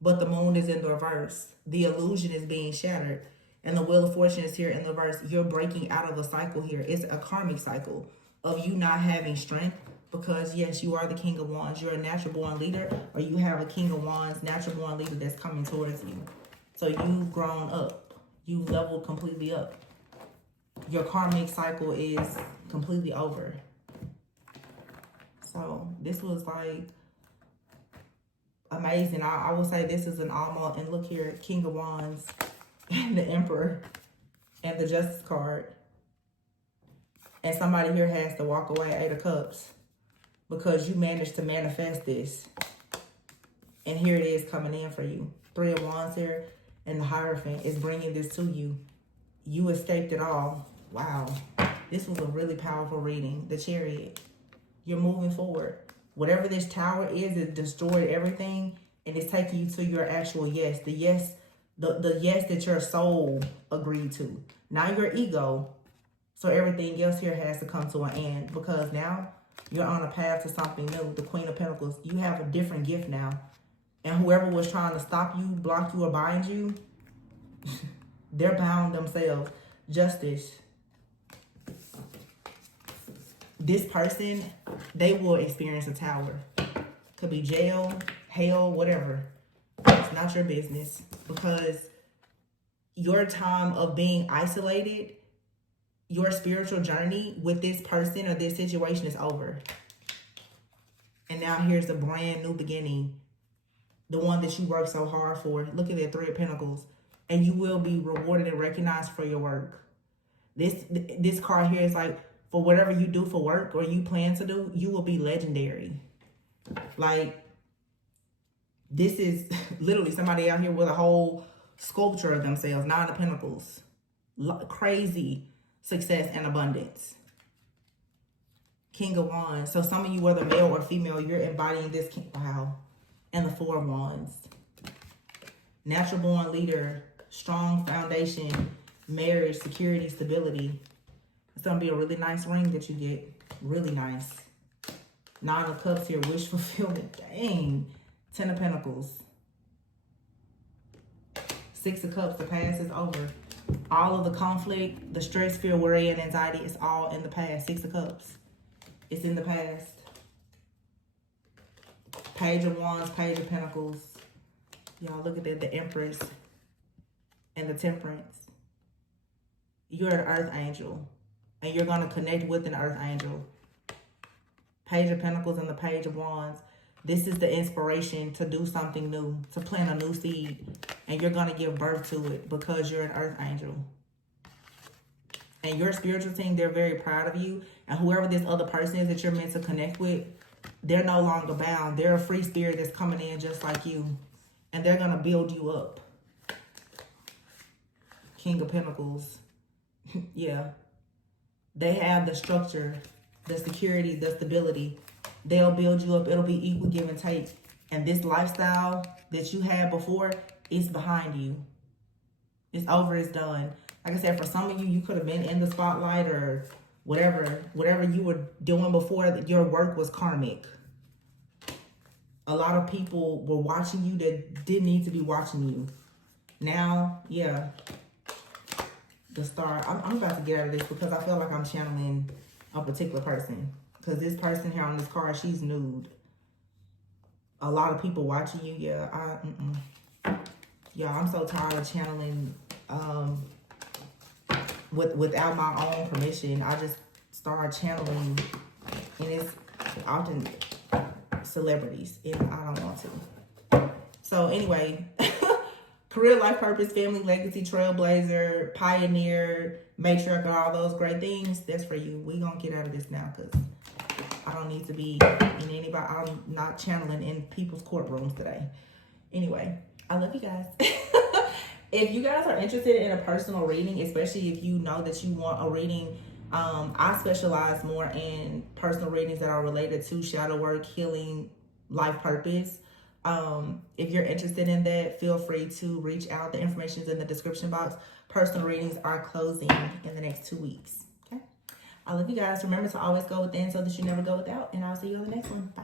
but the moon is in the reverse. The illusion is being shattered. And the Wheel of Fortune is here in the reverse. You're breaking out of a cycle here. It's a karmic cycle of you not having strength. Because, yes, you are the King of Wands. You're a natural born leader. Or you have a King of Wands, natural born leader that's coming towards you. So you've grown up. You've leveled completely up. Your karmic cycle is completely over. So this was like amazing. I would say this is an almost, and look here, King of Wands and the Emperor and the Justice card. And somebody here has to walk away, 8 of Cups, because you managed to manifest this. And here it is coming in for you. 3 of Wands here, and the Hierophant is bringing this to you. You escaped it all. Wow. This was a really powerful reading. The Chariot. You're moving forward. Whatever this tower is, it destroyed everything, and it's taking you to your actual yes. The yes, the yes that your soul agreed to. Not your ego. So everything else here has to come to an end, because now you're on a path to something new. The Queen of Pentacles. You have a different gift now. And whoever was trying to stop you, block you, or bind you, they're bound themselves. Justice. This person, they will experience a tower. Could be jail, hell, whatever. It's not your business, because your time of being isolated, your spiritual journey with this person or this situation is over. And now here's a brand new beginning. The one that you worked so hard for. Look at that 3 of Pentacles. And you will be rewarded and recognized for your work. This card here is like, for whatever you do for work or you plan to do, you will be legendary. Like, this is literally somebody out here with a whole sculpture of themselves. 9 of Pentacles. Crazy success and abundance. King of Wands. So some of you, whether male or female, you're embodying this king. Wow. And the 4 of Wands. Natural born leader. Strong foundation. Marriage, security, stability. It's going to be a really nice ring that you get. Really nice. 9 of Cups here. Wish fulfillment. Dang. 10 of Pentacles. 6 of Cups. The past is over. All of the conflict, the stress, fear, worry, and anxiety is all in the past. 6 of Cups. It's in the past. Page of Wands, Page of Pentacles. Y'all look at that. The Empress and the Temperance. You're an earth angel. And you're going to connect with an earth angel. Page of Pentacles and the Page of Wands. This is the inspiration to do something new. To plant a new seed. And you're going to give birth to it because you're an earth angel. And your spiritual team, they're very proud of you. And whoever this other person is that you're meant to connect with, they're no longer bound. They're a free spirit that's coming in just like you. And they're going to build you up. King of Pentacles. Yeah. They have the structure, the security, the stability. They'll build you up. It'll be equal give and take. And this lifestyle that you had before is behind you. It's over. It's done. Like I said, for some of you, you could have been in the spotlight or whatever you were doing before. Your work was karmic. A lot of people were watching you that didn't need to be watching you. Now, yeah. The Star. I'm about to get out of this because I feel like I'm channeling a particular person. Because this person here on this card, she's nude. A lot of people watching you. Yeah, yeah, I'm so tired of channeling without my own permission. I just start channeling, and it's often celebrities, and I don't want to. So anyway, career, life purpose, family, legacy, trailblazer, pioneer, matriarch, and all those great things, that's for you. We gonna get out of this now because I don't need to be in anybody. I'm not channeling in people's courtrooms today. Anyway, I love you guys. If you guys are interested in a personal reading, especially if you know that you want a reading, I specialize more in personal readings that are related to shadow work, healing, life purpose. If you're interested in that, feel free to reach out. The information is in the description box. Personal readings are closing in the next 2 weeks. Okay. I love you guys. Remember to always go within so that you never go without. And I'll see you on the next one. Bye.